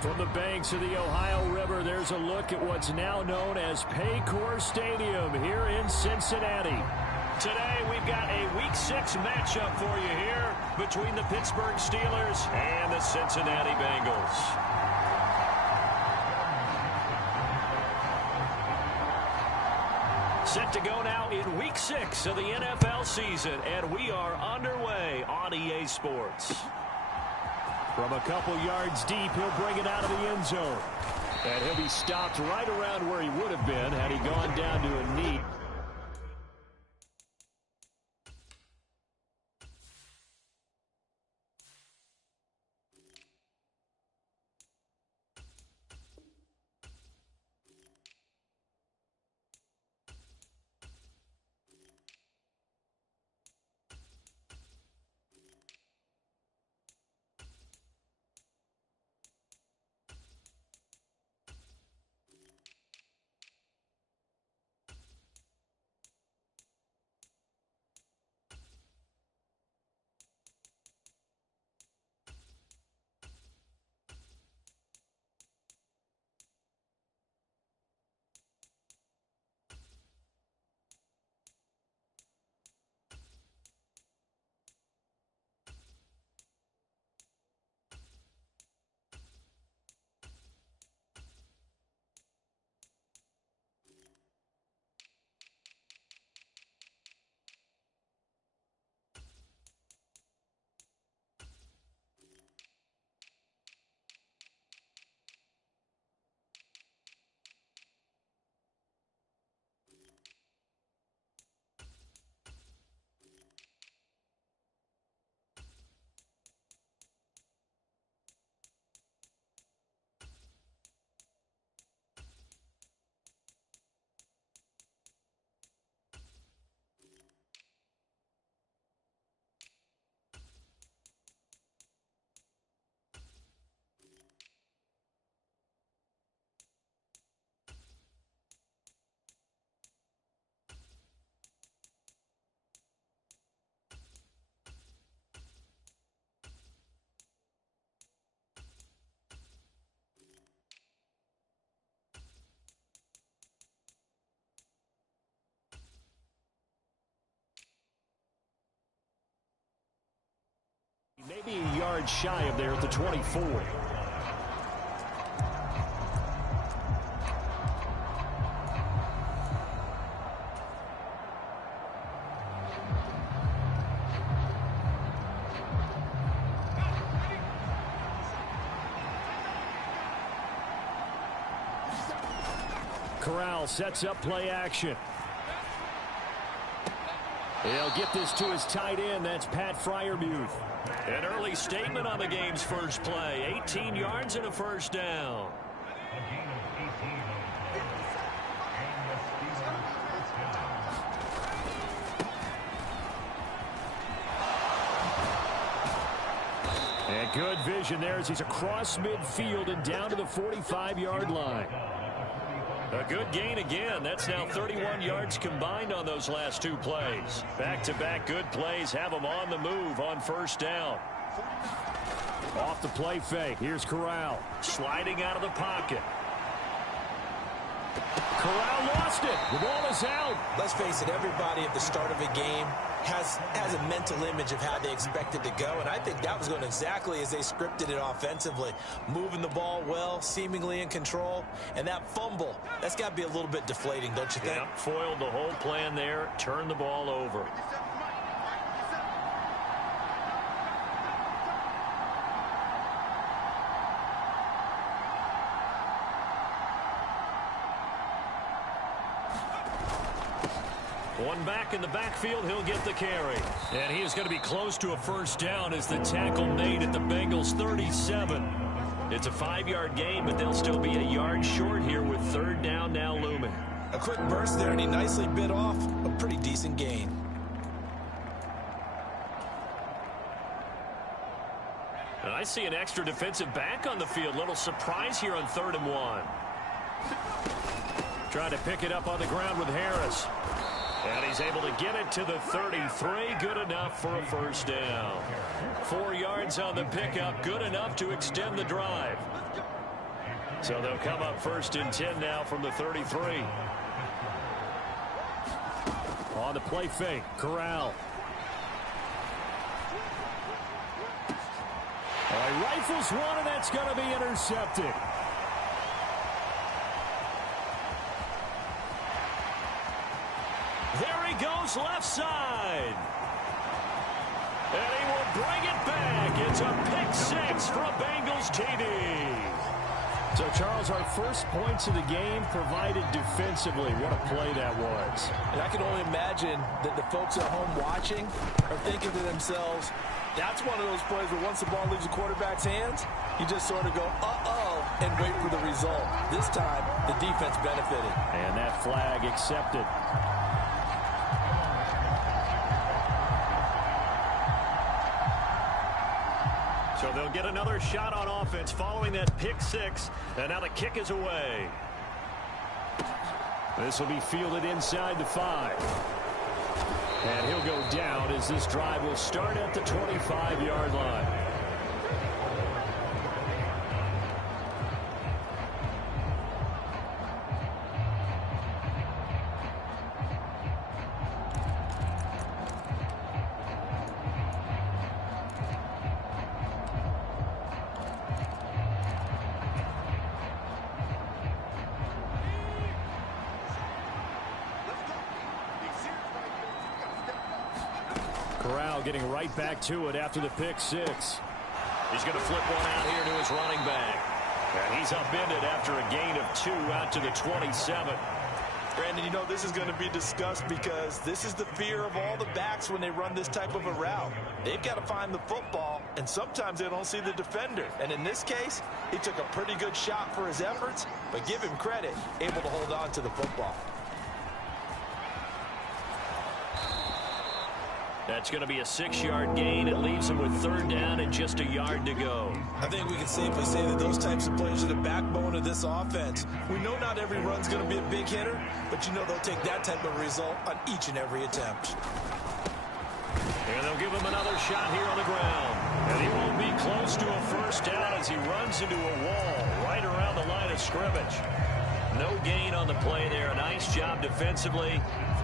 From the banks of the Ohio River, there's a look at what's now known as Paycor Stadium here in Cincinnati. Today, we've got a Week 6 matchup for you here between the Pittsburgh Steelers and the Cincinnati Bengals. Set to go now in Week 6 of the NFL season, and we are underway on EA Sports. From a couple yards deep, he'll bring it out of the end zone. And he'll be stopped right around where he would have been had he gone down to a knee. Maybe a yard shy of there at the 24. Corral sets up play action. He'll get this to his tight end. That's Pat Freiermuth. An early statement on the game's first play. 18 yards and a first down. And good vision there as he's across midfield and down to the 45-yard line. A good gain again. That's now 31 yards combined on those last two plays. Back-to-back good plays have them on the move on first down. Off the play fake. Here's Corral. Sliding out of the pocket. Corral lost it. The ball is out. Let's face it, everybody at the start of a game has a mental image of how they expect it to go, and I think that was going exactly as they scripted it offensively. Moving the ball well, seemingly in control, and that fumble, that's got to be a little bit deflating, don't you think? Yep, foiled the whole plan there, turned the ball over. One back in the backfield, he'll get the carry. And he is going to be close to a first down as the tackle made at the Bengals 37. It's a 5-yard gain, but they'll still be a yard short here with third down now looming. A quick burst there, and he nicely bit off a pretty decent gain. And I see an extra defensive back on the field. Little surprise here on 3rd and 1. Trying to pick it up on the ground with Harris. And he's able to get it to the 33. Good enough for a first down. 4 yards on the pickup. Good enough to extend the drive. So they'll come up 1st and 10 now from the 33. On the play fake, Corral. He rifles one, and that's going to be intercepted. There he goes, left side. And he will bring it back. It's a pick six for a Bengals TD. So, Charles, our first points of the game provided defensively. What a play that was. And I can only imagine that the folks at home watching are thinking to themselves, that's one of those plays where once the ball leaves the quarterback's hands, you just sort of go, uh-oh, and wait for the result. This time, the defense benefited. And that flag accepted. So they'll get another shot on offense following that pick six. And now the kick is away. This will be fielded inside the 5. And he'll go down as this drive will start at the 25-yard line. Corral getting right back to it after the pick six. He's going to flip one out here to his running back. And he's upended after a gain of 2 out to the 27. Brandon, you know, this is going to be discussed because this is the fear of all the backs when they run this type of a route. They've got to find the football, and sometimes they don't see the defender. And in this case, he took a pretty good shot for his efforts, but give him credit, able to hold on to the football. That's going to be a 6-yard gain. It leaves him with 3rd down and just a yard to go. I think we can safely say that those types of players are the backbone of this offense. We know not every run's going to be a big hitter, but you know they'll take that type of result on each and every attempt. And they'll give him another shot here on the ground. And he won't be close to a 1st down as he runs into a wall right around the line of scrimmage. No gain on the play there. A nice job defensively.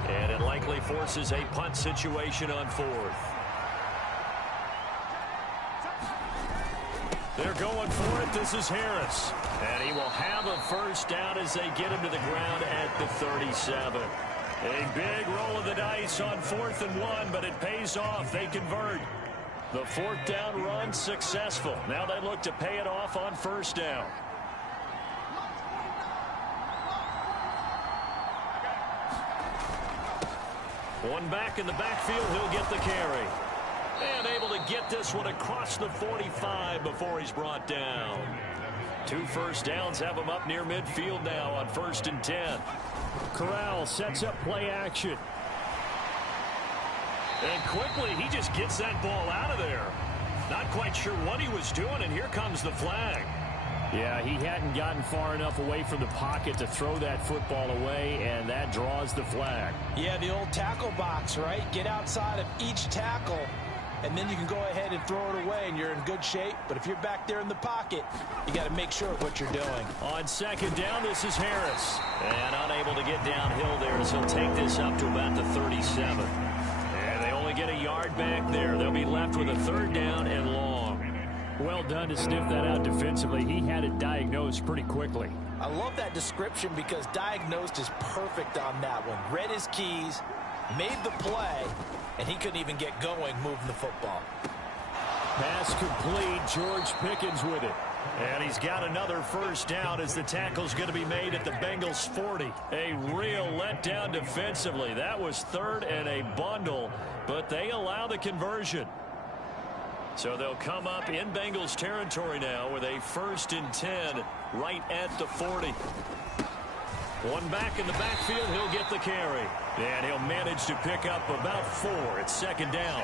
And it likely forces a punt situation on 4th. They're going for it. This is Harris. And he will have a 1st down as they get him to the ground at the 37. A big roll of the dice on 4th and 1, but it pays off. They convert. The 4th down run successful. Now they look to pay it off on 1st down. One back in the backfield, he'll get the carry. And able to get this one across the 45 before he's brought down. 2 1st downs have him up near midfield now on 1st and 10. Corral sets up play action. And quickly, he just gets that ball out of there. Not quite sure what he was doing, and here comes the flag. Yeah, he hadn't gotten far enough away from the pocket to throw that football away, and that draws the flag. Yeah, the old tackle box, right? Get outside of each tackle, and then you can go ahead and throw it away, and you're in good shape. But if you're back there in the pocket, you got to make sure of what you're doing. On 2nd down, this is Harris. And unable to get downhill there, so he'll take this up to about the 37. And they only get a yard back there. They'll be left with a 3rd down and long. Well done to sniff that out defensively. He had it diagnosed pretty quickly. I love that description because diagnosed is perfect on that one. Read his keys, made the play, and he couldn't even get going moving the football. Pass complete. George Pickens with it. And he's got another 1st down as the tackle's going to be made at the Bengals 40. A real letdown defensively. That was 3rd and a bundle, but they allow the conversion. So they'll come up in Bengals territory now with a 1st and 10 right at the 40. One back in the backfield, he'll get the carry. And he'll manage to pick up about 4 at 2nd down.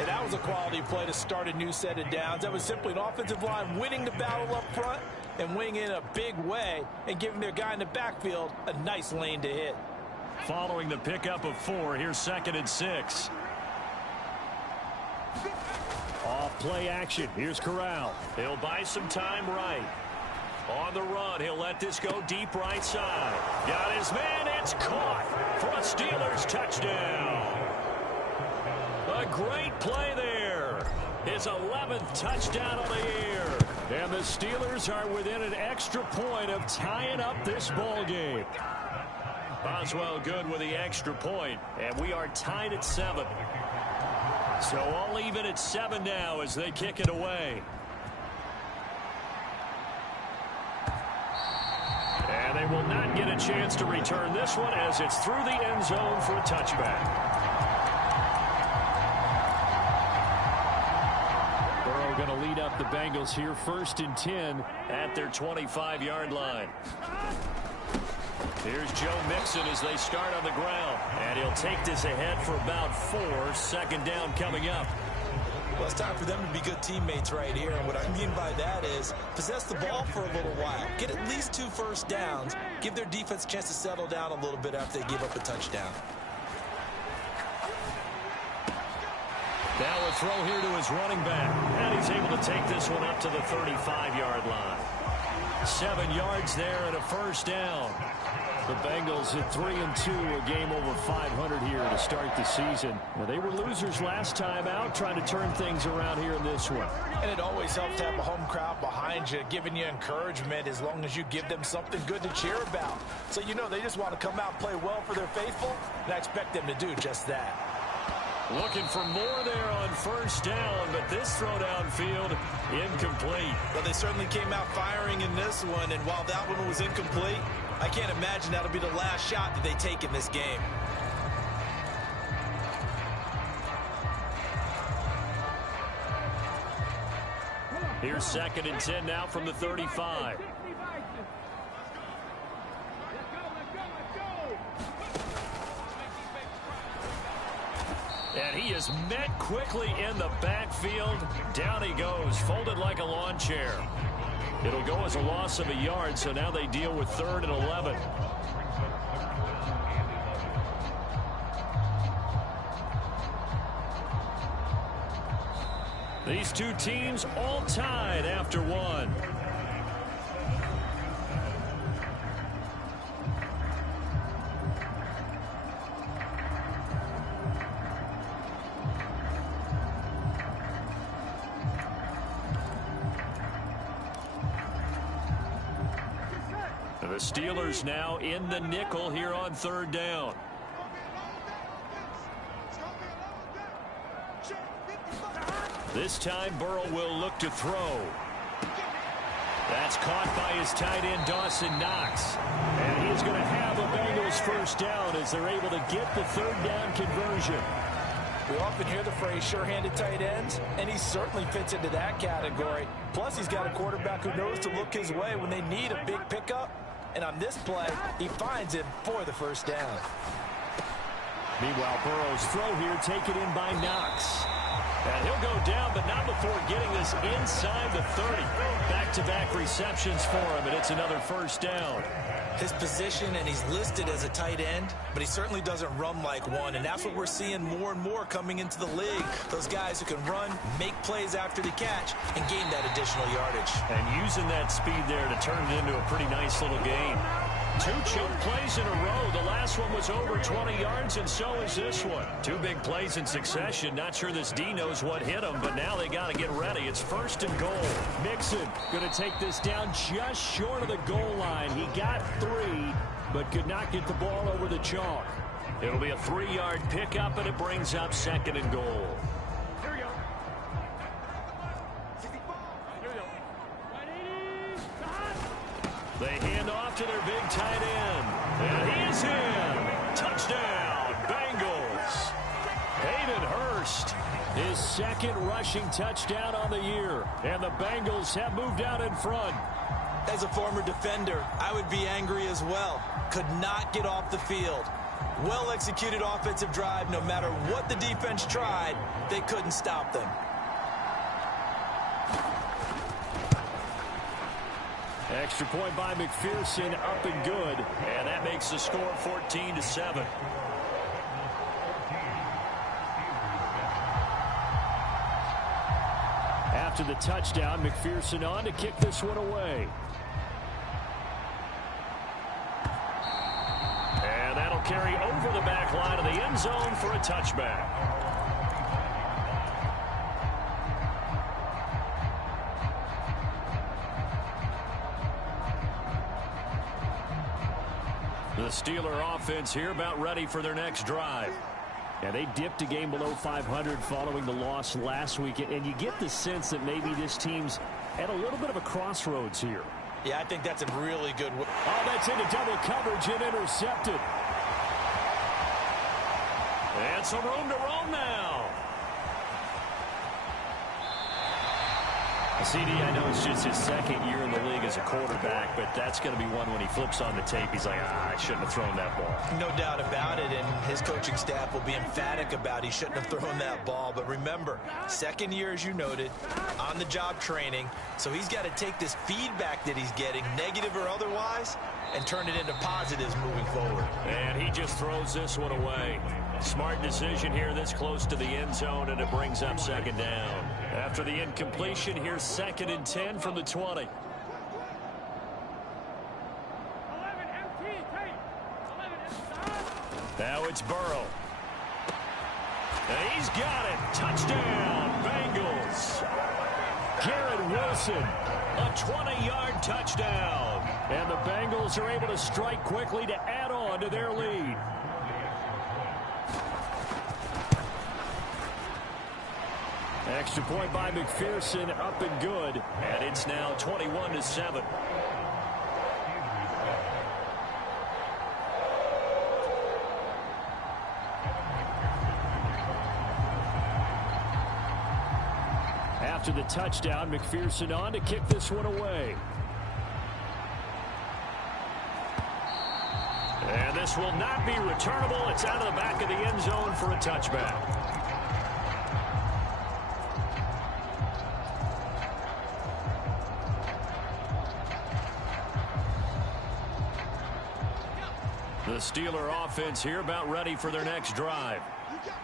And that was a quality play to start a new set of downs. That was simply an offensive line winning the battle up front and winning in a big way and giving their guy in the backfield a nice lane to hit. Following the pickup of 4, here's 2nd and 6. Off play action. Here's Corral. He'll buy some time right. On the run, he'll let this go deep right side. Got his man, it's caught for a Steelers touchdown. A great play there. His 11th touchdown of the year. And the Steelers are within an extra point of tying up this ball game. Boswell good with the extra point, and we are tied at 7. So all even at 7 now as they kick it away. And they will not get a chance to return this one as it's through the end zone for a touchback. Burrow going to lead up the Bengals here, 1st and 10 at their 25-yard line. Here's Joe Mixon as they start on the ground. And he'll take this ahead for about 4. 2nd down coming up. Well, it's time for them to be good teammates right here. And what I mean by that is possess the ball for a little while. Get at least 2 first downs. Give their defense a chance to settle down a little bit after they give up a touchdown. Now a throw here to his running back. And he's able to take this one up to the 35-yard line. 7 yards there and a 1st down. The Bengals at 3-2, a game over 500 here to start the season. Now, they were losers last time out, trying to turn things around here in this one. And it always helps to have a home crowd behind you, giving you encouragement as long as you give them something good to cheer about. So you know they just want to come out and play well for their faithful, and I expect them to do just that. Looking for more there on 1st down, but this throw downfield incomplete. Well, they certainly came out firing in this one, and while that one was incomplete, I can't imagine that'll be the last shot that they take in this game. Here's 2nd and 10 now from the 35. And he is met quickly in the backfield. Down he goes, folded like a lawn chair. It'll go as a loss of a yard, so now they deal with 3rd and 11. These two teams all tied after 1. The Steelers now in the nickel here on 3rd down. This time Burrow will look to throw. That's caught by his tight end Dawson Knox. And he's going to have a Bengals 1st down as they're able to get the 3rd down conversion. We often hear the phrase sure-handed tight ends, and he certainly fits into that category. Plus, he's got a quarterback who knows to look his way when they need a big pickup. And on this play, he finds him for the 1st down. Meanwhile, Burrow's throw here taken in by Knox. And he'll go down, but not before getting this inside the 30. Back-to-back receptions for him, and it's another 1st down. His position, and he's listed as a tight end, but he certainly doesn't run like one, and that's what we're seeing more and more coming into the league. Those guys who can run, make plays after the catch, and gain that additional yardage. And using that speed there to turn it into a pretty nice little game. 2 choke plays in a row. The last one was over 20 yards, and so is this one. 2 big plays in succession. Not sure this D knows what hit him, but now they got to get ready. It's 1st and goal. Mixon going to take this down just short of the goal line. He got 3, but could not get the ball over the chalk. It'll be a 3-yard pickup, and it brings up 2nd and goal. They hand off to their big tight end. And he is in. Touchdown, Bengals. Hayden Hurst, his 2nd rushing touchdown on the year. And the Bengals have moved out in front. As a former defender, I would be angry as well. Could not get off the field. Well-executed offensive drive. No matter what the defense tried, they couldn't stop them. Extra point by McPherson, up and good. And that makes the score 14-7. After the touchdown, McPherson on to kick this one away. carry over the back line of the end zone for a touchback. The Steeler offense here about ready for their next drive. Yeah, they dipped a game below 500 following the loss last week, and you get the sense that maybe this team's at a little bit of a crossroads here. Yeah, I think that's a really good one. Oh, that's into double coverage and intercepted. And some room to roam now. CD, I know it's just his second year in the league as a quarterback, but that's going to be one when he flips on the tape. He's like, I shouldn't have thrown that ball. No doubt about it, and his coaching staff will be emphatic about he shouldn't have thrown that ball. But remember, second year, as you noted, on-the-job training, so he's got to take this feedback that he's getting, negative or otherwise, and turn it into positives moving forward. And he just throws this one away. Smart decision here this close to the end zone, and it brings up second down. After the incompletion, here's 2nd and 10 from the 20. Now it's Burrow. And he's got it. Touchdown, Bengals. Garrett Wilson, a 20-yard touchdown. And the Bengals are able to strike quickly to add on to their lead. Extra point by McPherson, up and good. And it's now 21-7. After the touchdown, McPherson on to kick this one away. And this will not be returnable. It's out of the back of the end zone for a touchback. The Steeler offense here about ready for their next drive.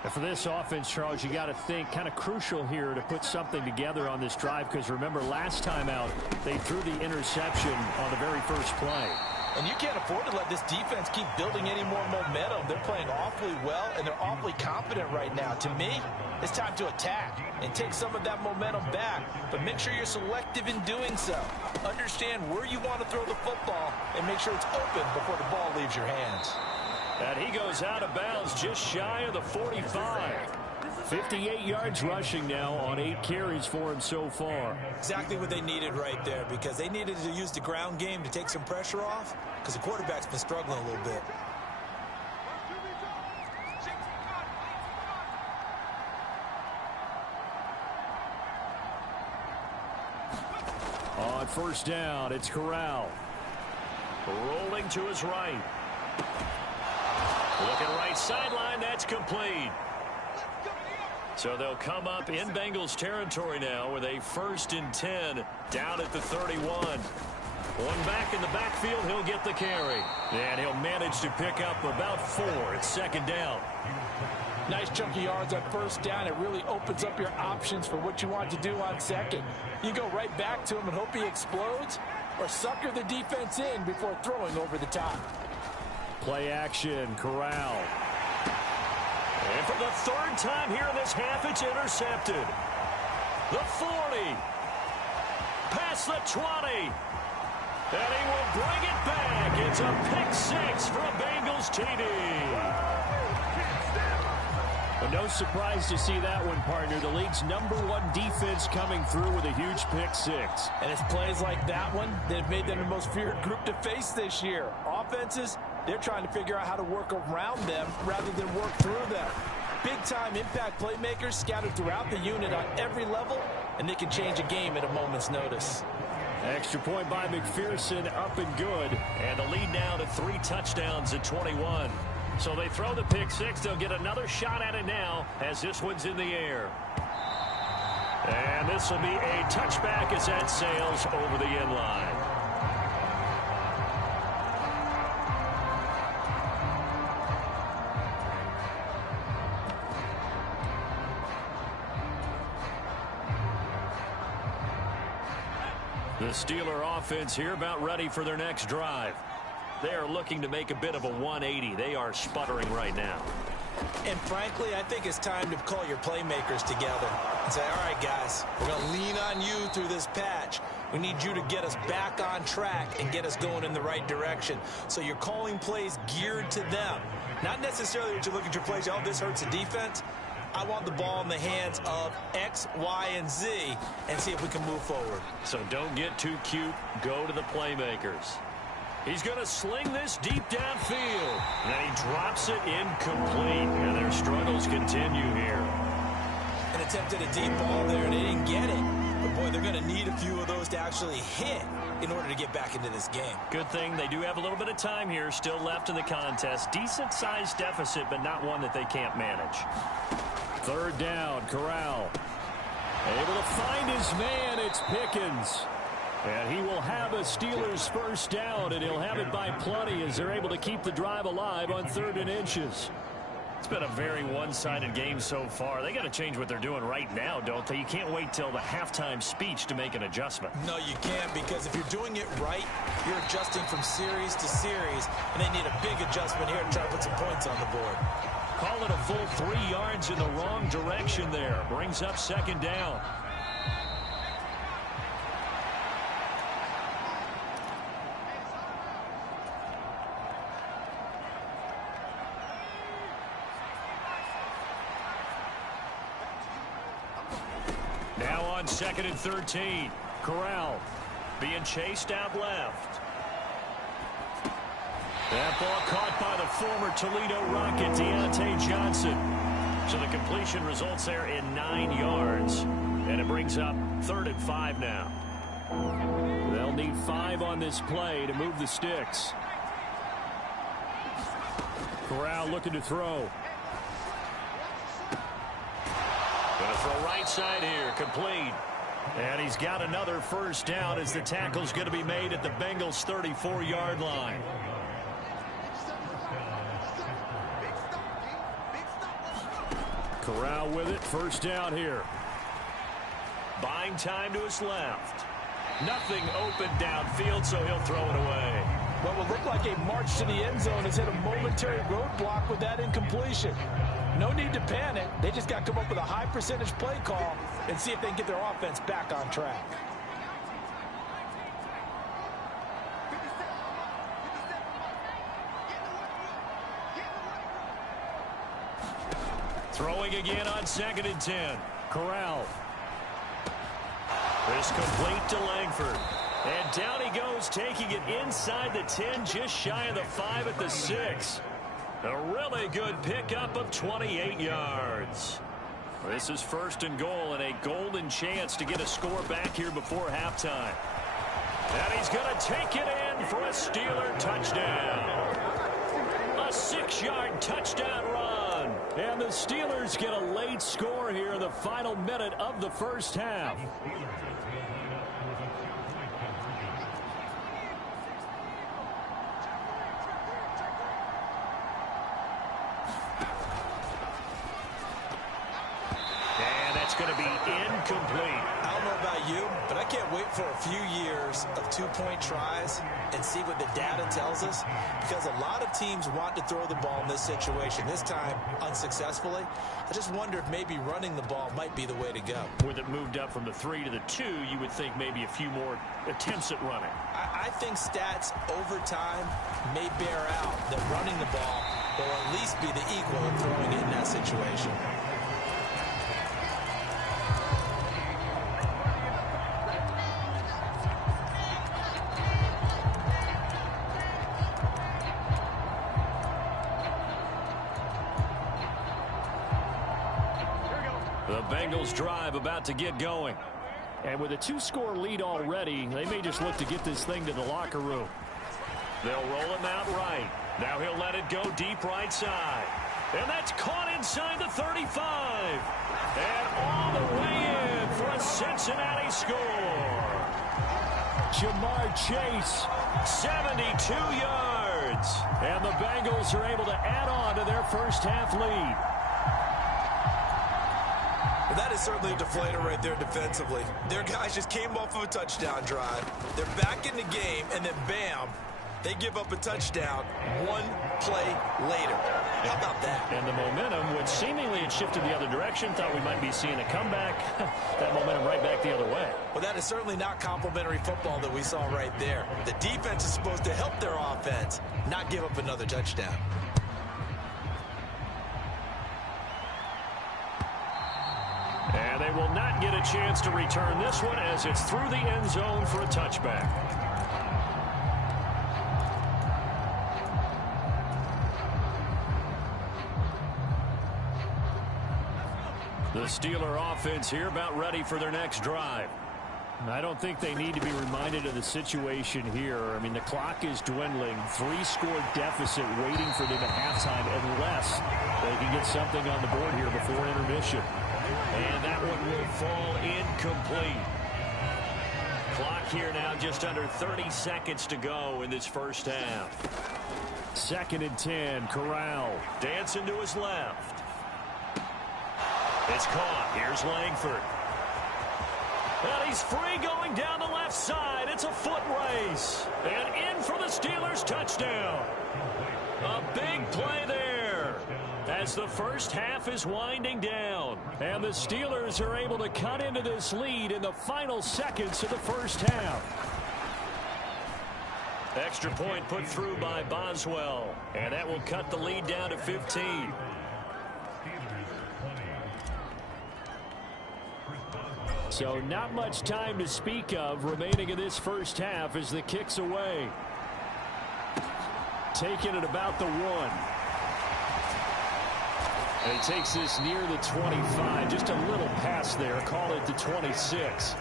And for this offense, Charles, you got to think kind of crucial here to put something together on this drive, because remember last time out they threw the interception on the very first play. And you can't afford to let this defense keep building any more momentum. They're playing awfully well, and they're awfully confident right now. To me, it's time to attack and take some of that momentum back, but make sure you're selective in doing so. Understand where you want to throw the football and make sure it's open before the ball leaves your hands. And he goes out of bounds just shy of the 45. 58 yards rushing now on 8 carries for him so far. Exactly what they needed right there, because they needed to use the ground game to take some pressure off, because the quarterback's been struggling a little bit. On first down, it's Corral. Rolling to his right. Looking right sideline, that's complete. So they'll come up in Bengals territory now with a 1st and 10 down at the 31. One back in the backfield, he'll get the carry. And he'll manage to pick up about 4. It's 2nd down. Nice chunky yards on first down. It really opens up your options for what you want to do on second. You go right back to him and hope he explodes, or sucker the defense in before throwing over the top. Play action, Corral. And for the 3rd time here in this half, it's intercepted. The 40. Past the 20. And he will bring it back. It's a pick 6 for a Bengals TD. But no surprise to see that one, partner. The league's #1 defense coming through with a huge pick 6. And it's plays like that one that have made them the most feared group to face this year. Offenses, they're trying to figure out how to work around them rather than work through them. Big-time impact playmakers scattered throughout the unit on every level, and they can change a game at a moment's notice. Extra point by McPherson, up and good. And the lead now to 3 touchdowns at 21. So they throw the pick 6. They'll get another shot at it now as this one's in the air. And this will be a touchback as that sails over the end line. The Steeler offense here about ready for their next drive. they are looking to make a bit of a 180. They are sputtering right now. And frankly, I think it's time to call your playmakers together and say, all right, guys, we're going to lean on you through this patch. We need you to get us back on track and get us going in the right direction. So you're calling plays geared to them. Not necessarily that you look at your plays, oh, this hurts the defense. I want the ball in the hands of X, Y, and Z and see if we can move forward. So don't get too cute. Go to the playmakers. He's going to sling this deep downfield. Then he drops it incomplete. And their struggles continue here. An attempt at a deep ball there, and they didn't get it. But, boy, they're going to need a few of those to actually hit in order to get back into this game. Good thing they do have a little bit of time here still left in the contest. Decent-sized deficit, but not one that they can't manage. Third down, Corral. Able to find his man, it's Pickens. And he will have a Steelers first down, and he'll have it by plenty as they're able to keep the drive alive on 3rd and inches. It's been a very one-sided game so far. They got to change what they're doing right now, don't they? You can't wait till the halftime speech to make an adjustment. No, you can't, because if you're doing it right, you're adjusting from series to series, and they need a big adjustment here to try to put some points on the board. Call it a full 3 yards in the wrong direction there. Brings up 2nd down. Now on 2nd and 13. Corral being chased out left. That ball caught by the former Toledo Rocket, Deontay Johnson. So the completion results there in 9 yards. And it brings up 3rd and 5 now. They'll need 5 on this play to move the sticks. Corral looking to throw. Going to throw right side here, complete. And he's got another first down as the tackle's going to be made at the Bengals' 34-yard line. Corral with it, first down here. Buying time to his left. Nothing open downfield, so he'll throw it away. What will look like a march to the end zone has hit a momentary roadblock with that incompletion. No need to panic. They just got to come up with a high percentage play call and see if they can get their offense back on track. Throwing again on 2nd and 10. Corral. This complete to Langford. And down he goes, taking it inside the 10, just shy of the 5 at the 6. A really good pickup of 28 yards. This is 1st and goal and a golden chance to get a score back here before halftime. And he's going to take it in for a Steeler touchdown. A 6-yard touchdown run. And the Steelers get a late score here in the final minute of the first half. Going to be incomplete. I don't know about you, but I can't wait for a few years of 2-point tries and see what the data tells us, because a lot of teams want to throw the ball in this situation, this time unsuccessfully. I just wonder if maybe running the ball might be the way to go. With it moved up from the 3 to the 2, you would think maybe a few more attempts at running. I think stats over time may bear out that running the ball will at least be the equal of throwing it in that situation. The Bengals drive about to get going. And with a 2-score lead already, they may just look to get this thing to the locker room. They'll roll him out right. Now he'll let it go deep right side. And that's caught inside the 35. And all the way in for a Cincinnati score. Jamar Chase. 72 yards. And the Bengals are able to add on to their first half lead. Well, that is certainly a deflator right there defensively. Their guys just came off of a touchdown drive. They're back in the game, and then bam, They give up a touchdown one play later. How about that? And the momentum, which seemingly had shifted the other direction, thought we might be seeing a comeback. That momentum right back the other way. Well, that is certainly not complimentary football that we saw right there. The defense is supposed to help their offense, not give up another touchdown. And they will not get a chance to return this one as it's through the end zone for a touchback. The Steeler offense here about ready for their next drive. I don't think they need to be reminded of the situation here. I mean, the clock is dwindling. 3-score deficit waiting for them at halftime unless they can get something on the board here before intermission. And that one will fall incomplete. Clock here now just under 30 seconds to go in this first half. 2nd and 10, Corral. Dancing to his left. It's caught. Here's Langford. And he's free going down the left side. It's a foot race. And in for the Steelers' touchdown. A big play there as the first half is winding down. And the Steelers are able to cut into this lead in the final seconds of the first half. Extra point put through by Boswell. And that will cut the lead down to 15. So not much time to speak of remaining in this first half as the kick's away. Taking it about the 1. And he takes this near the 25. Just a little pass there. Call it the 26.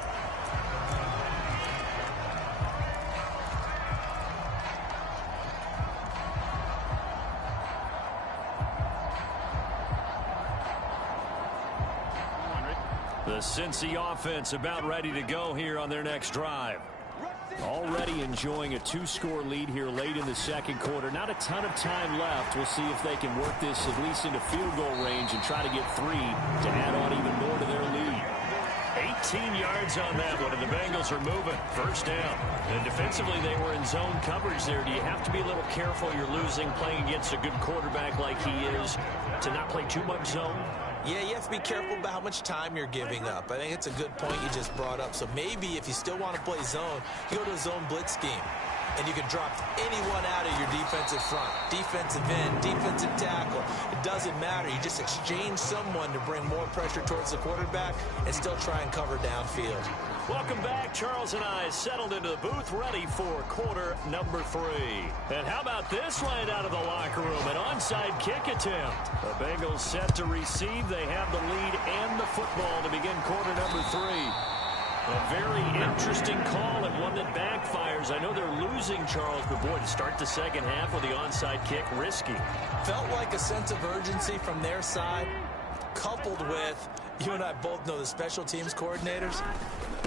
The Cincy offense about ready to go here on their next drive. Already enjoying a 2-score lead here late in the second quarter. Not a ton of time left. We'll see if they can work this at least into field goal range and try to get 3 to add on even more to their lead. 18 yards on that one, and the Bengals are moving. First down. And defensively, they were in zone coverage there. Do you have to be a little careful? You're losing, playing against a good quarterback like he is, to not play too much zone? Yeah, you have to be careful about how much time you're giving up. I think it's a good point you just brought up. So maybe if you still want to play zone, you go to a zone blitz scheme. And you can drop anyone out of your defensive front. Defensive end, defensive tackle. It doesn't matter. You just exchange someone to bring more pressure towards the quarterback and still try and cover downfield. Welcome back. Charles and I settled into the booth ready for quarter number 3. And how about this right out of the locker room? An onside kick attempt. The Bengals set to receive. They have the lead and the football to begin quarter number 3. A very interesting call and one that backfires. I know they're losing, Charles, but boy, to start the second half with the onside kick, risky. Felt like a sense of urgency from their side, coupled with, you and I both know the special teams coordinators.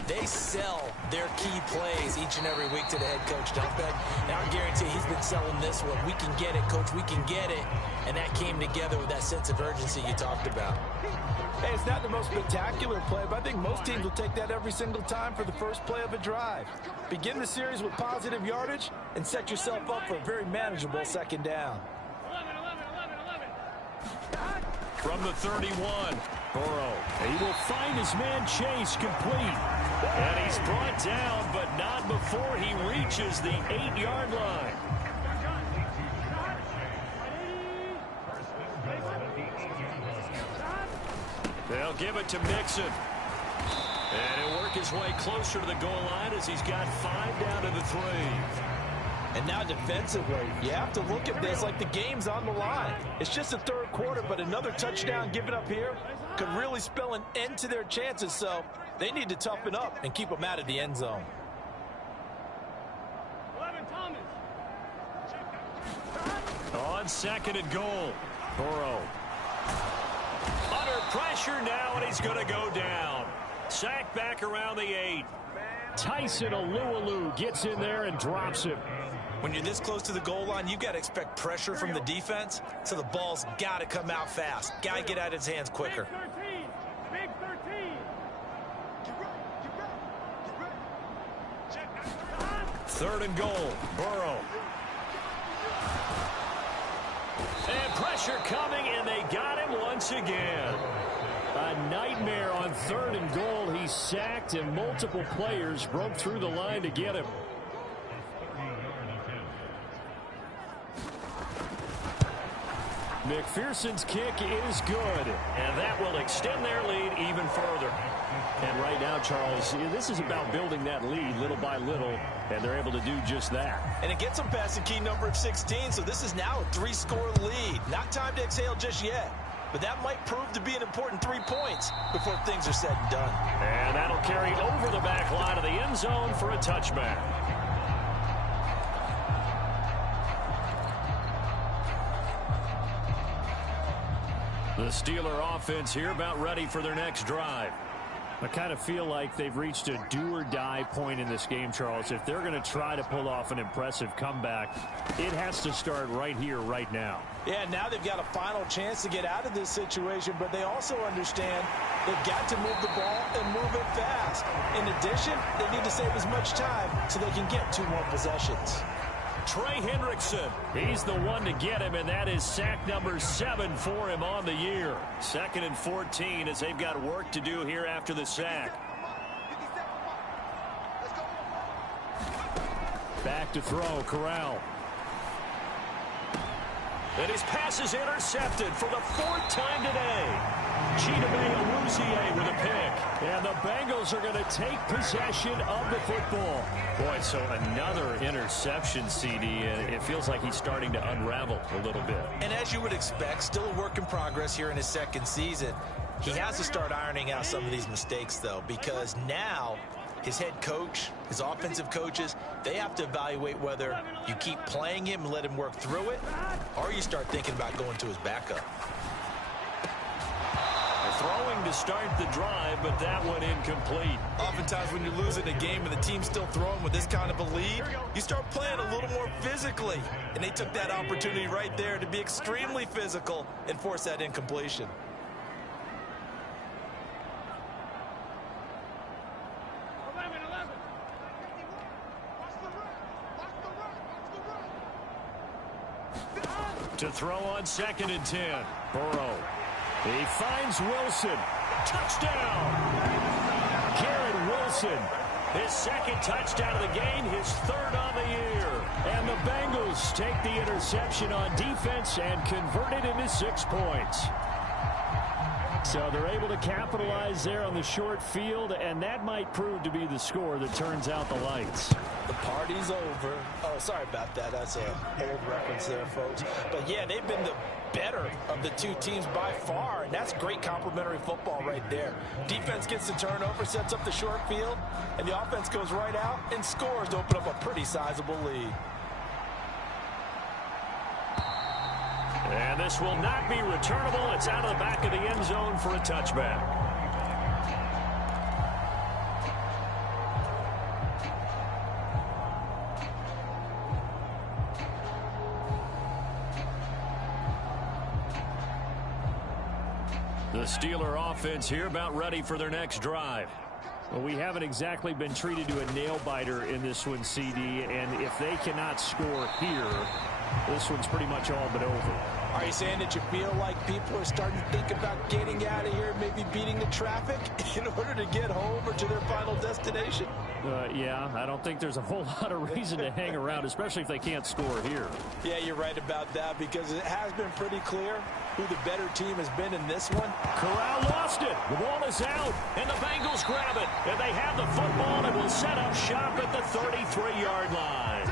They sell their key plays each and every week to the head coach, don't they? And I guarantee he's been selling this one. We can get it, coach, we can get it. And that came together with that sense of urgency you talked about. Hey, it's not the most spectacular play, but I think most teams will take that every single time for the first play of a drive. Begin the series with positive yardage and set yourself up for a very manageable second down. From the 31, Burrow. He will find his man Chase complete. And he's brought down, but not before he reaches the 8-yard line. They'll give it to Mixon. And he'll work his way closer to the goal line as he's got 5 down to the 3. And now defensively, you have to look at this like the game's on the line. It's just the third quarter, but another touchdown given up here could really spell an end to their chances. So they need to toughen up and keep them out of the end zone. On 2nd and goal, Burrow. Under pressure now, and he's going to go down. Sacked back around the 8. Tyson Alualu gets in there and drops him. When you're this close to the goal line, you've got to expect pressure from the defense, so the ball's got to come out fast. Got to get out of his hands quicker. Big 13. 3rd and goal, Burrow. And pressure coming, and they got him once again. A nightmare on 3rd and goal. He's sacked, and multiple players broke through the line to get him. McPherson's kick is good. And that will extend their lead even further. And right now, Charles, this is about building that lead little by little, and they're able to do just that. And it gets them past the key number of 16, so this is now a 3-score lead. Not time to exhale just yet, but that might prove to be an important 3 points before things are said and done. And that'll carry over the back line of the end zone for a touchback. The Steeler offense here about ready for their next drive. I kind of feel like they've reached a do-or-die point in this game, Charles. If they're going to try to pull off an impressive comeback, it has to start right here, right now. Yeah, now they've got a final chance to get out of this situation, but they also understand they've got to move the ball and move it fast. In addition, they need to save as much time so they can get 2 more possessions. Trey Hendrickson, he's the one to get him, and that is sack number 7 for him on the year. 2nd and 14 as they've got work to do here after the sack. Back to throw, Corral. And his pass is intercepted for the 4th time today. Chidobe with a pick. And the Bengals are going to take possession of the football. Boy, so another interception, CD, and it feels like he's starting to unravel a little bit. And as you would expect, still a work in progress here in his 2nd season. He has to start ironing out some of these mistakes, though, because now his head coach, his offensive coaches, they have to evaluate whether you keep playing him and let him work through it, or you start thinking about going to his backup. Throwing to start the drive, but that one incomplete. Oftentimes when you're losing a game and the team's still throwing with this kind of a lead, you start playing a little more physically. And they took that opportunity right there to be extremely physical and force that incompletion. To throw on 2nd and 10. Burrow. He finds Wilson. Touchdown! Garrett Wilson. His 2nd touchdown of the game, his 3rd on the year. And the Bengals take the interception on defense and convert it into 6 points. So they're able to capitalize there on the short field, and that might prove to be the score that turns out the lights. The party's over. Oh, sorry about that. That's an old reference there, folks. But, yeah, they've been the better of the 2 teams by far, and that's great complimentary football right there. Defense gets the turnover, sets up the short field, and the offense goes right out and scores to open up a pretty sizable lead. And this will not be returnable. It's out of the back of the end zone for a touchback. The Steeler offense here about ready for their next drive. Well, we haven't exactly been treated to a nail-biter in this one, CD, and if they cannot score here, this one's pretty much all but over. Are you saying that you feel like people are starting to think about getting out of here, maybe beating the traffic in order to get home or to their final destination? Yeah, I don't think there's a whole lot of reason to hang around, especially if they can't score here. Yeah, you're right about that, because it has been pretty clear who the better team has been in this one. Corral lost it. The ball is out, and the Bengals grab it. And they have the football and will set up shop at the 33-yard line.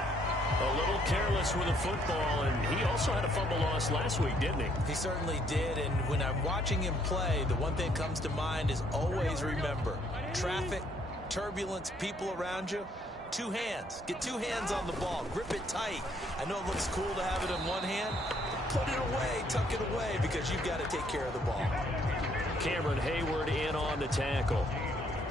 A little careless with the football, and he also had a fumble loss last week, didn't he? He certainly did, and when I'm watching him play, the one thing that comes to mind is always remember, traffic, turbulence, people around you, 2 hands. Get 2 hands on the ball. Grip it tight. I know it looks cool to have it in one hand. Put it away, tuck it away, because you've got to take care of the ball. Cameron Hayward in on the tackle.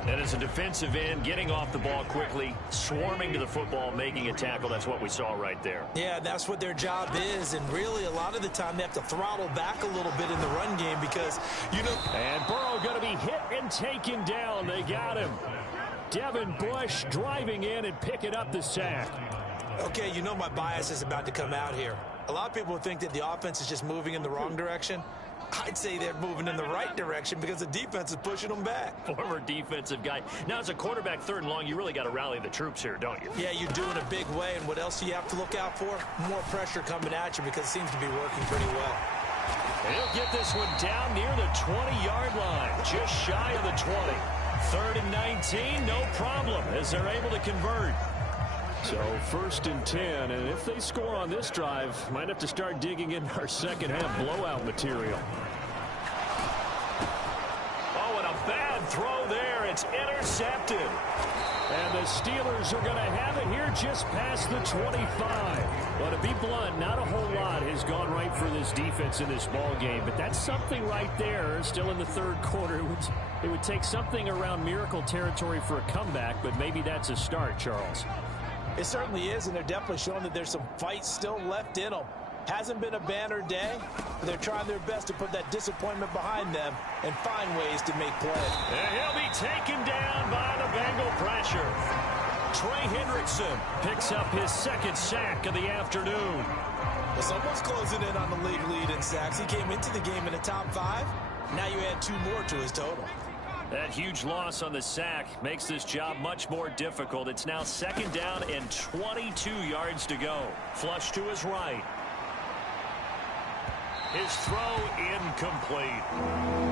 And as a defensive end, getting off the ball quickly, swarming to the football, making a tackle. That's what we saw right there. Yeah, that's what their job is. And really, a lot of the time, they have to throttle back a little bit in the run game because, you know. And Burrow going to be hit and taken down. They got him. Devin Bush driving in and picking up the sack. Okay, you know my bias is about to come out here. A lot of people think that the offense is just moving in the wrong direction. I'd say they're moving in the right direction because the defense is pushing them back. Former defensive guy. Now, as a quarterback, 3rd and long, you really got to rally the troops here, don't you? Yeah, you do in a big way. And what else do you have to look out for? More pressure coming at you because it seems to be working pretty well. And he'll get this one down near the 20-yard line, just shy of the 20. 3rd and 19, no problem, as they're able to convert. So 1st and 10, and if they score on this drive, might have to start digging in our second half blowout material. Oh, and a bad throw there. It's intercepted. And the Steelers are going to have it here just past the 25. Well, to be blunt, not a whole lot has gone right for this defense in this ball game, but that's something right there. Still in the 3rd quarter. It would take something around miracle territory for a comeback, but maybe that's a start, Charles. It certainly is, and they're definitely showing that there's some fight still left in them. Hasn't been a banner day, but they're trying their best to put that disappointment behind them and find ways to make plays. And he'll be taken down by the Bengal pressure. Trey Hendrickson picks up his 2nd sack of the afternoon. Well, someone's closing in on the league lead in sacks. He came into the game in the top 5. Now you add 2 more to his total. That huge loss on the sack makes this job much more difficult. It's now 2nd down and 22 yards to go. Flush to his right. His throw incomplete.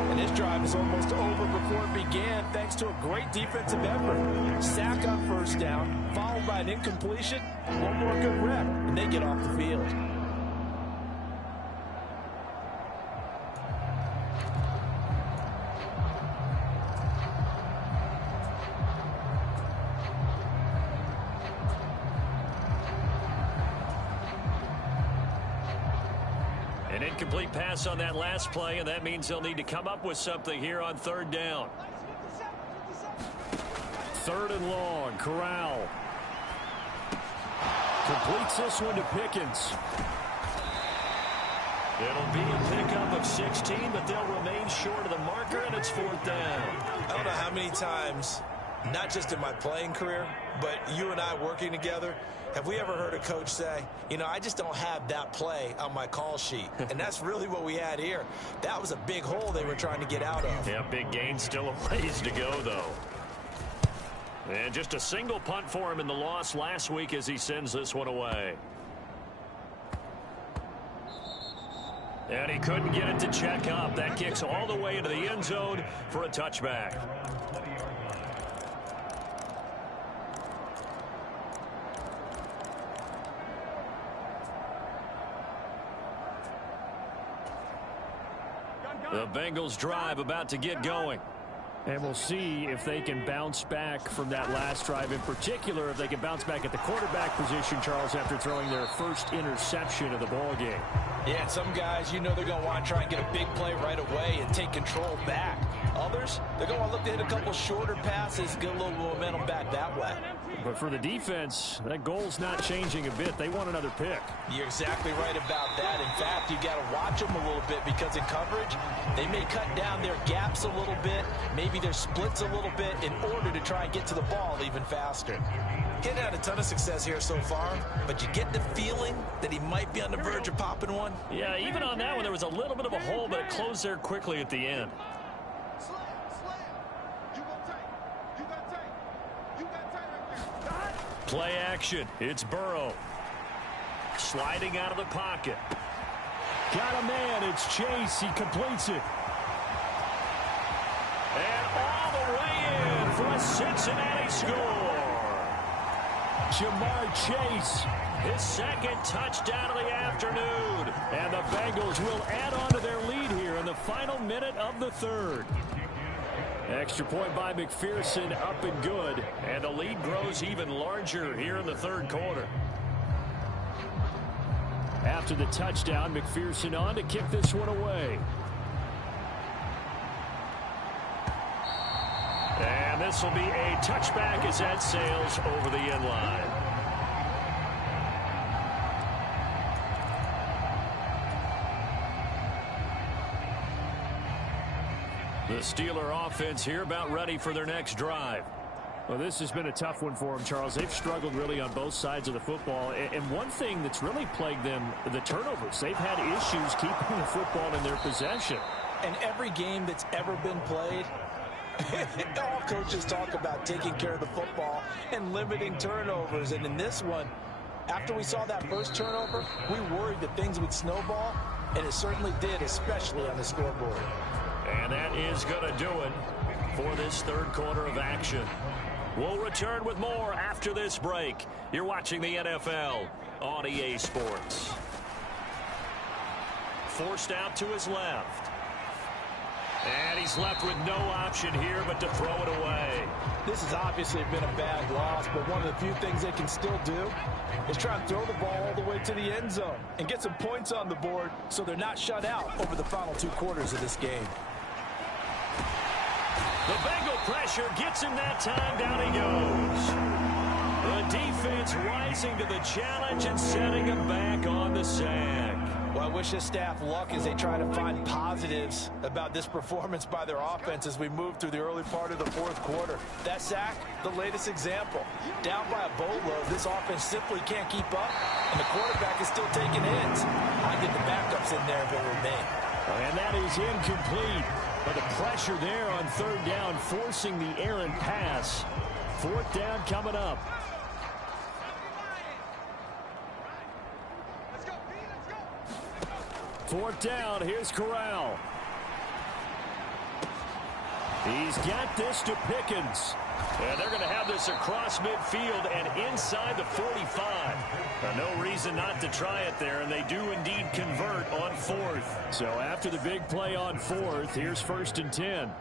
And his drive is almost over before it began thanks to a great defensive effort. Sack on 1st down, followed by an incompletion. One more good rep, and they get off the field. An incomplete pass on that last play, and that means they'll need to come up with something here on 3rd down. 3rd and long, Corral. Completes this one to Pickens. It'll be a pickup of 16, but they'll remain short of the marker, and it's 4th down. I don't know how many times, not just in my playing career, but you and I working together, have we ever heard a coach say, you know, I just don't have that play on my call sheet? And that's really what we had here. That was a big hole they were trying to get out of. Yeah, big gain, still a ways to go, though. And just a single punt for him in the loss last week as he sends this one away. And he couldn't get it to check up. That kicks all the way into the end zone for a touchback. The Bengals drive about to get going. And we'll see if they can bounce back from that last drive. In particular, if they can bounce back at the quarterback position, Charles, after throwing their first interception of the ball game. Yeah, and some guys, you know they're going to want to try and get a big play right away and take control back. Others, they're going to look to hit a couple shorter passes, get a little momentum back that way. But for the defense, that goal's not changing a bit. They want another pick. You're exactly right about that. In fact, you got to watch them a little bit because in coverage, they may cut down their gaps a little bit, maybe their splits a little bit in order to try and get to the ball even faster. Getting had a ton of success here so far, but you get the feeling that he might be on the verge of popping one. Yeah, even on that one, there was a little bit of a hole, but it closed there quickly at the end. Play action. It's Burrow. Sliding out of the pocket. Got a man. It's Chase. He completes it. And all the way in for a Cincinnati score. Jamar Chase. His 2nd touchdown of the afternoon. And the Bengals will add on to their lead here in the final minute of the 3rd. Extra point by McPherson, up and good. And the lead grows even larger here in the 3rd quarter. After the touchdown, McPherson on to kick this one away. And this will be a touchback as that sails over the end line. The Steeler offense here about ready for their next drive. Well, this has been a tough one for them, Charles. They've struggled really on both sides of the football. And one thing that's really plagued them, the turnovers. They've had issues keeping the football in their possession. And every game that's ever been played, all coaches talk about taking care of the football and limiting turnovers. And in this one, after we saw that first turnover, we worried that things would snowball, and it certainly did, especially on the scoreboard. And that is going to do it for this third quarter of action. We'll return with more after this break. You're watching the NFL on EA Sports. Forced out to his left. And he's left with no option here but to throw it away. This has obviously been a bad loss, but one of the few things they can still do is try and throw the ball all the way to the end zone and get some points on the board so they're not shut out over the final 2 quarters of this game. The Bengal pressure gets him that time. Down he goes. The defense rising to the challenge and setting him back on the sack. Well, I wish this staff luck as they try to find positives about this performance by their offense as we move through the early part of the fourth quarter. That sack, the latest example. Down by a boatload, this offense simply can't keep up, and the quarterback is still taking hits. I'd get the backups in there if it were me. And that is incomplete. But the pressure there on third down, forcing the errant pass. Fourth down coming up. Fourth down, here's Corral. He's got this to Pickens. And they're going to have this across midfield and inside the 45. No reason not to try it there, and they do indeed convert on fourth. So after the big play on fourth, here's 1st and 10.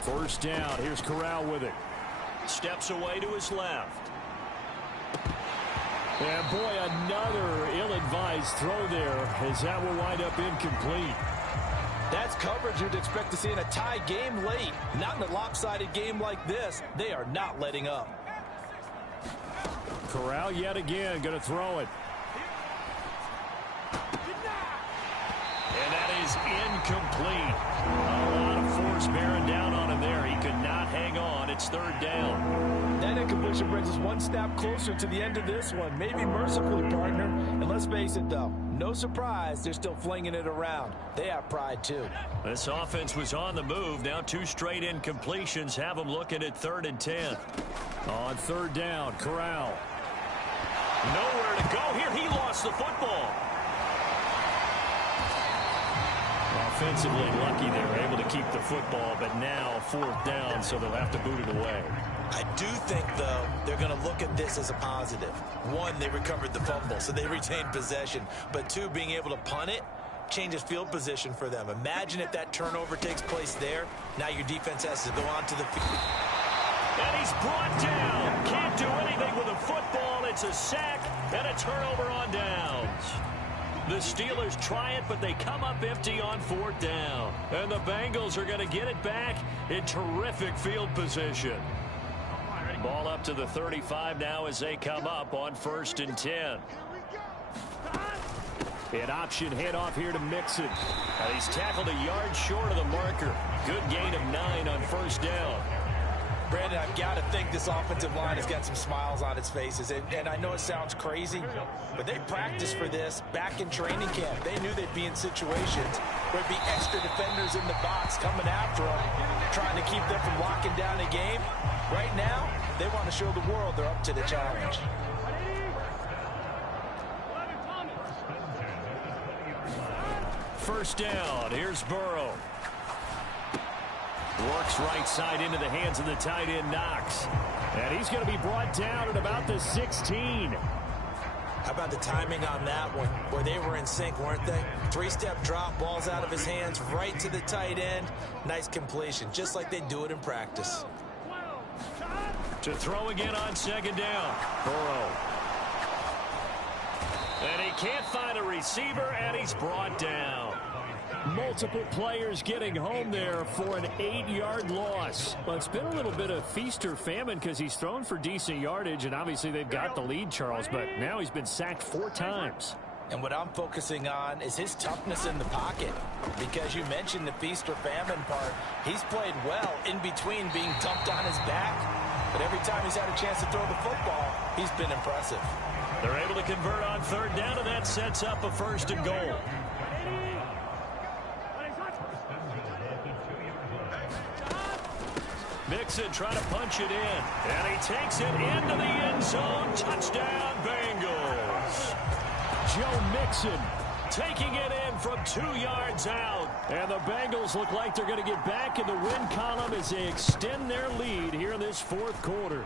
First down, here's Corral with it. Steps away to his left. And boy, another ill-advised throw there as that will wind up incomplete. That's coverage you'd expect to see in a tie game late. Not in a lopsided game like this. They are not letting up. Corral yet again going to throw it. And that is incomplete. A lot of force bearing down on him there. He could not hang on. It's third down. That incompletion brings us one step closer to the end of this one. Maybe mercifully, partner. And let's face it, though. No surprise, they're still flinging it around. They have pride, too. This offense was on the move. Now 2 straight incompletions have them looking at 3rd and 10. On third down, Corral. Nowhere to go here. He lost the football. Offensively lucky they were able to keep the football, but now 4th down, so they'll have to boot it away. I do think, though, they're going to look at this as a positive. 1, they recovered the fumble, so they retained possession. But 2, being able to punt it changes field position for them. Imagine if that turnover takes place there. Now your defense has to go onto the field. And he's brought down. Can't do anything with a football. It's a sack and a turnover on downs. The Steelers try it, but they come up empty on 4th down. And the Bengals are going to get it back in terrific field position. Ball up to the 35 now as they come up on 1st and 10. An option handoff here to Mixon. He's tackled a yard short of the marker. Good gain of 9 on 1st down. Brandon, I've got to think this offensive line has got some smiles on its faces. And I know it sounds crazy, but they practiced for this back in training camp. They knew they'd be in situations where there'd be extra defenders in the box coming after them, trying to keep them from locking down a game. Right now, they want to show the world they're up to the challenge. First down. Here's Burrow. Works right side into the hands of the tight end, Knox. And he's going to be brought down at about the 16. How about the timing on that one, where they were in sync, weren't they? 3-step drop, balls out of his hands, right to the tight end. Nice completion, just like they do it in practice. To throw again on 2nd down. Burrow. And he can't find a receiver, and he's brought down. Multiple players getting home there for an 8-yard loss. Well, it's been a little bit of feast or famine because he's thrown for decent yardage, and obviously they've got the lead, Charles, but now he's been sacked 4 times. And what I'm focusing on is his toughness in the pocket. Because you mentioned the feast or famine part. He's played well in between being dumped on his back. But every time he's had a chance to throw the football, he's been impressive. They're able to convert on third down, and that sets up a first and goal. Mixon trying to punch it in. And he takes it into the end zone. Touchdown, Bengals. Joe Mixon taking it in from 2 yards out. And the Bengals look like they're going to get back in the win column as they extend their lead here in this fourth quarter.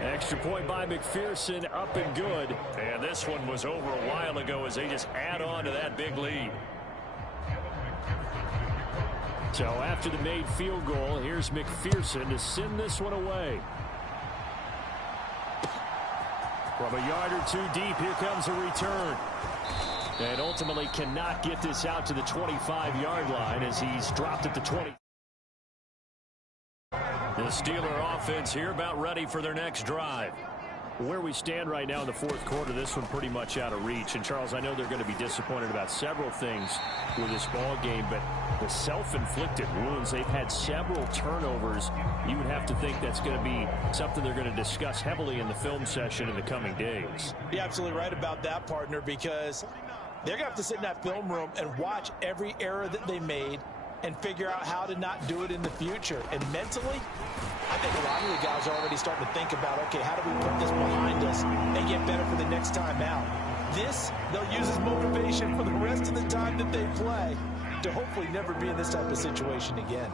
Extra point by McPherson, up and good. And this one was over a while ago as they just add on to that big lead. So after the made field goal, here's McPherson to send this one away. From a yard or two deep, here comes a return. And ultimately cannot get this out to the 25-yard line as he's dropped at the 20. The Steeler offense here about ready for their next drive. Where we stand right now in the fourth quarter, this one pretty much out of reach. And, Charles, I know they're going to be disappointed about several things with this ball game, but the self-inflicted wounds, they've had several turnovers. You would have to think that's going to be something they're going to discuss heavily in the film session in the coming days. You're absolutely right about that, partner, because they're going to have to sit in that film room and watch every error that they made and figure out how to not do it in the future. And mentally, I think a lot of the guys are already starting to think about, okay, how do we put this behind us and get better for the next time out? This, they'll use as motivation for the rest of the time that they play to hopefully never be in this type of situation again.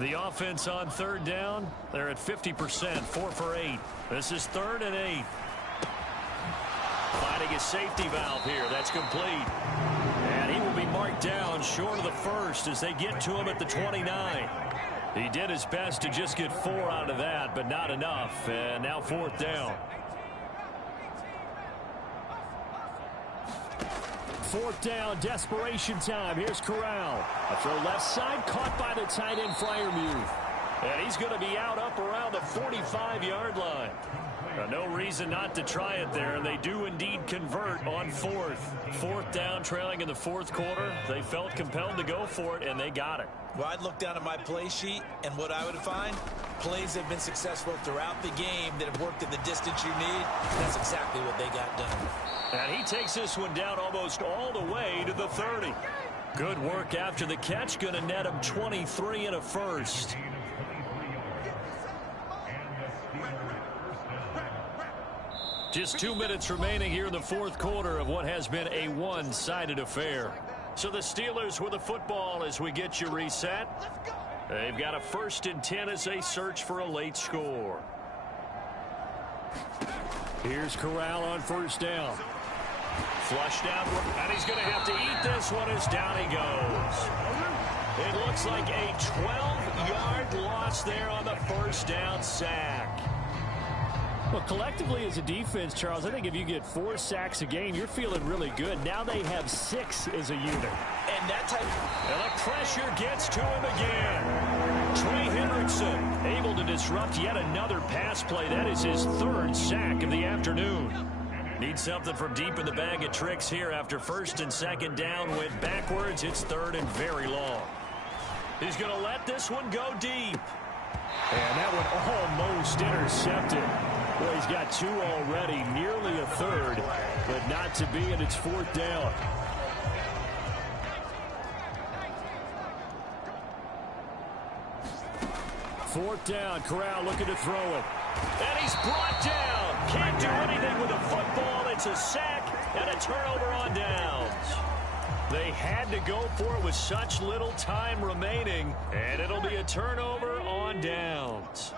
The offense on third down, they're at 50%, 4 for 8. This is 3rd and 8. Finding a safety valve here. That's complete. And he will be marked down short of the first as they get to him at the 29. He did his best to just get 4 out of that, but not enough. And now 4th down. 4th down, desperation time. Here's Corral. A throw left side, caught by the tight end, Freiermuth. And he's going to be out up around the 45-yard line. No reason not to try it there, and they do indeed convert on 4th. 4th down, trailing in the fourth quarter. They felt compelled to go for it, and they got it. Well, I'd look down at my play sheet, and what I would find, plays have been successful throughout the game that have worked in the distance you need. That's exactly what they got done. And he takes this one down almost all the way to the 30. Good work after the catch. Going to net him 23 and a first. Just 2 minutes remaining here in the fourth quarter of what has been a one-sided affair. So the Steelers with the football as we get you reset. They've got a 1st and 10 as they search for a late score. Here's Corral on 1st down. Flushed out, and he's going to have to eat this one as down he goes. It looks like a 12-yard loss there on the 1st down sack. Well, collectively as a defense, Charles, I think if you get 4 sacks a game, you're feeling really good. Now they have 6 as a unit. And that type and the pressure gets to him again. Trey Hendrickson able to disrupt yet another pass play. That is his 3rd sack of the afternoon. Needs something from deep in the bag of tricks here after 1st and 2nd down went backwards. It's 3rd and very long. He's going to let this one go deep. And that one almost intercepted. Well, he's got 2 already, nearly a 3rd, but not to be, and it's 4th down. Fourth down, Corral looking to throw it. And he's brought down. Can't do anything with the football. It's a sack and a turnover on downs. They had to go for it with such little time remaining, and it'll be a turnover on downs.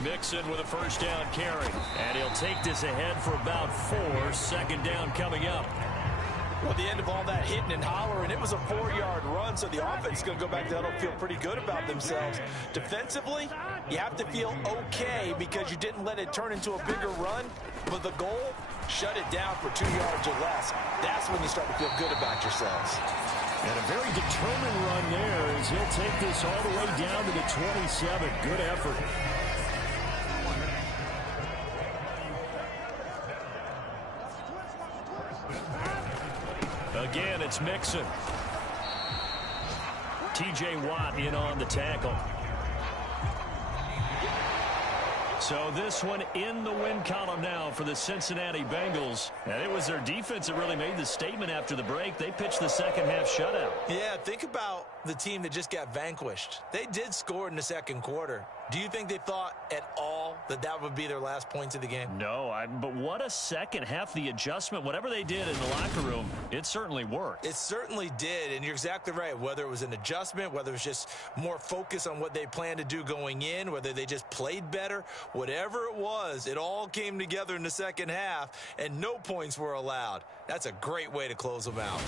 Mixon with a 1st down carry, and he'll take this ahead for about 4. 2nd down coming up. Well, the end of all that hitting and hollering, it was a 4-yard run, so the offense is going to go back there and feel pretty good about themselves. Defensively, you have to feel okay because you didn't let it turn into a bigger run, but the goal, shut it down for 2 yards or less. That's when you start to feel good about yourselves. And a very determined run there as he'll take this all the way down to the 27. Good effort. Again, it's Mixon. T.J. Watt in on the tackle. So this one in the win column now for the Cincinnati Bengals. And it was their defense that really made the statement after the break. They pitched the second half shutout. Yeah, think about the team that just got vanquished. They did score in the second quarter. Do you think they thought at all that that would be their last points of the game? No, but what a second half. The adjustment, whatever they did in the locker room, it certainly worked. It certainly did, and you're exactly right. Whether it was an adjustment, whether it was just more focus on what they planned to do going in, whether they just played better, whatever it was, it all came together in the second half, and no points were allowed. That's a great way to close them out.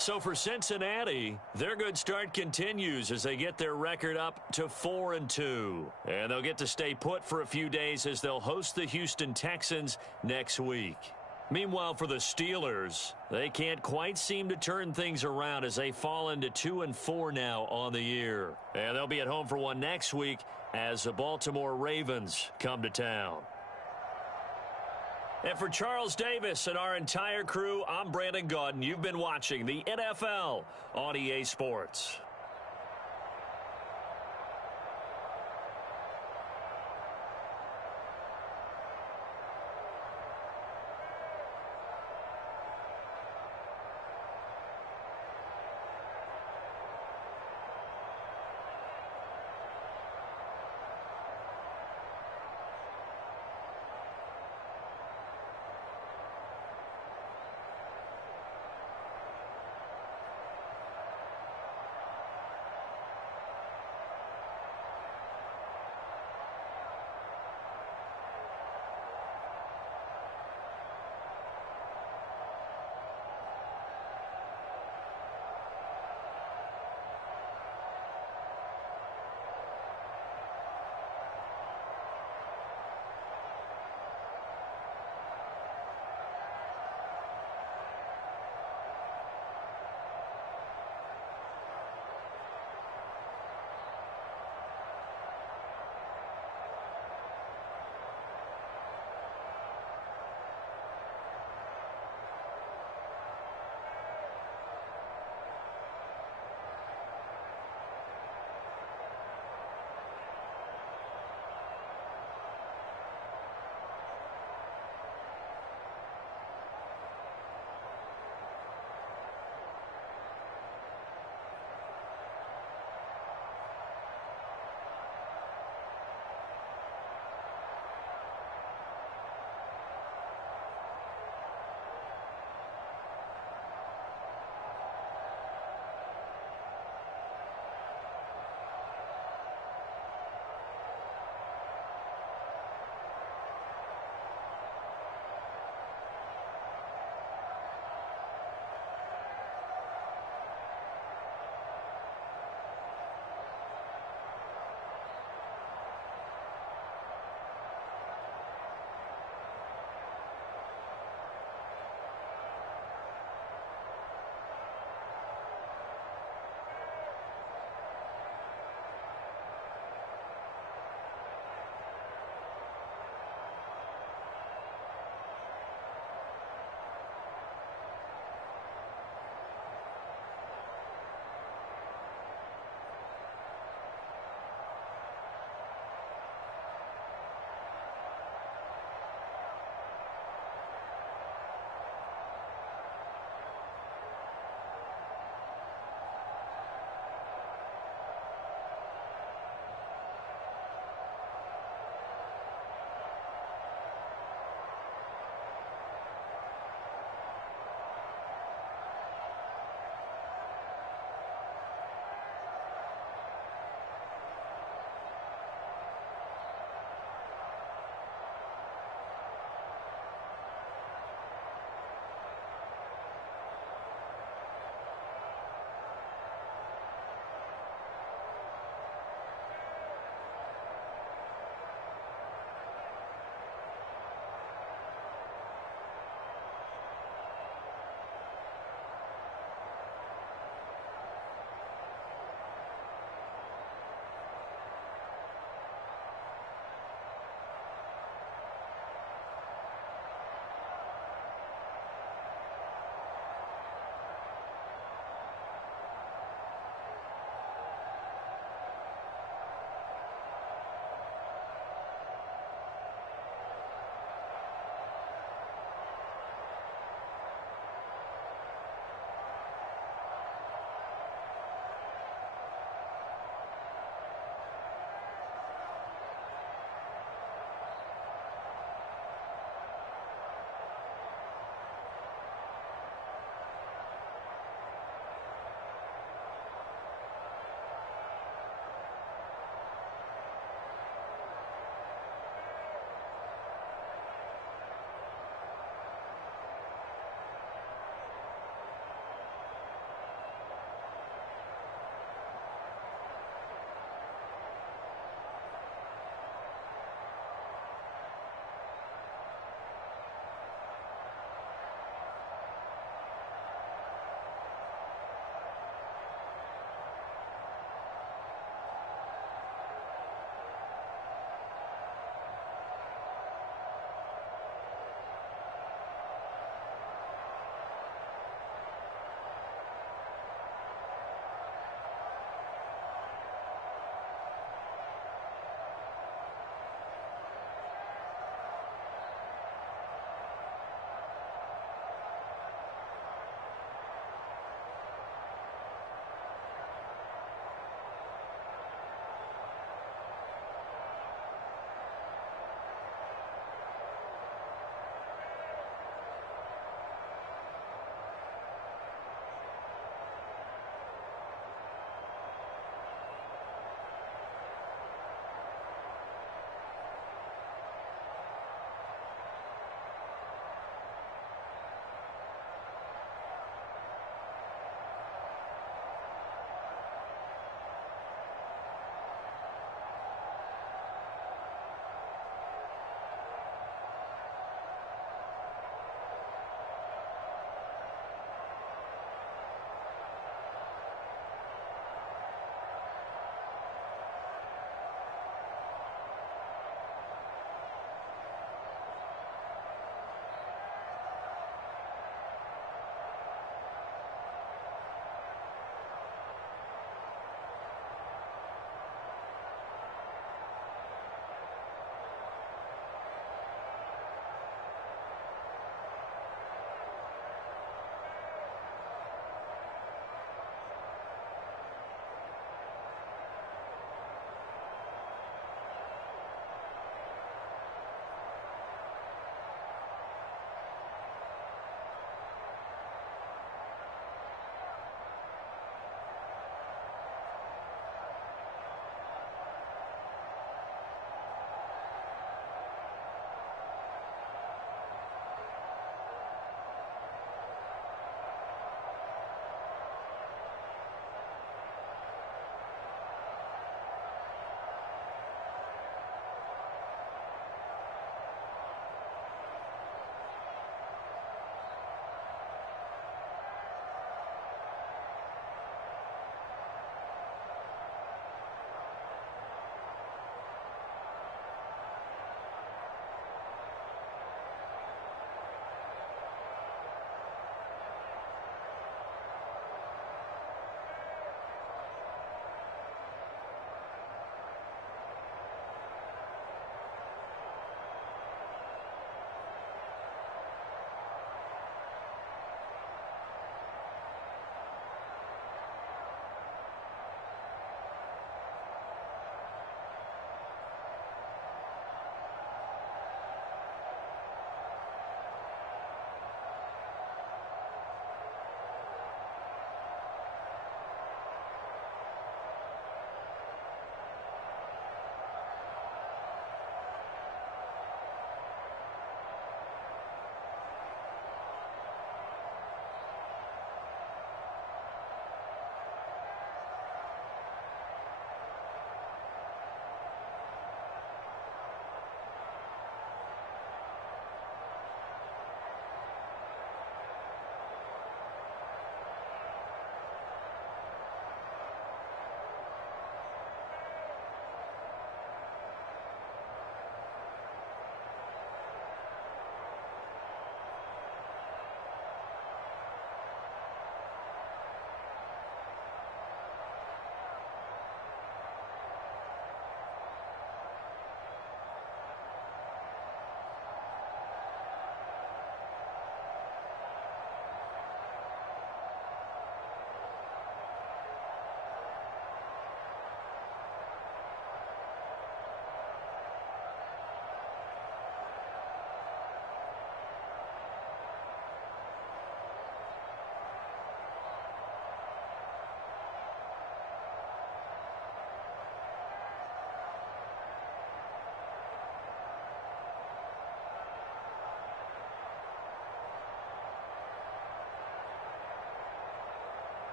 So for Cincinnati, their good start continues as they get their record up to 4-2. And they'll get to stay put for a few days as they'll host the Houston Texans next week. Meanwhile, for the Steelers, they can't quite seem to turn things around as they fall into 2-4 now on the year. And they'll be at home for one next week as the Baltimore Ravens come to town. And for Charles Davis and our entire crew, I'm Brandon Gaudin. You've been watching the NFL on EA Sports.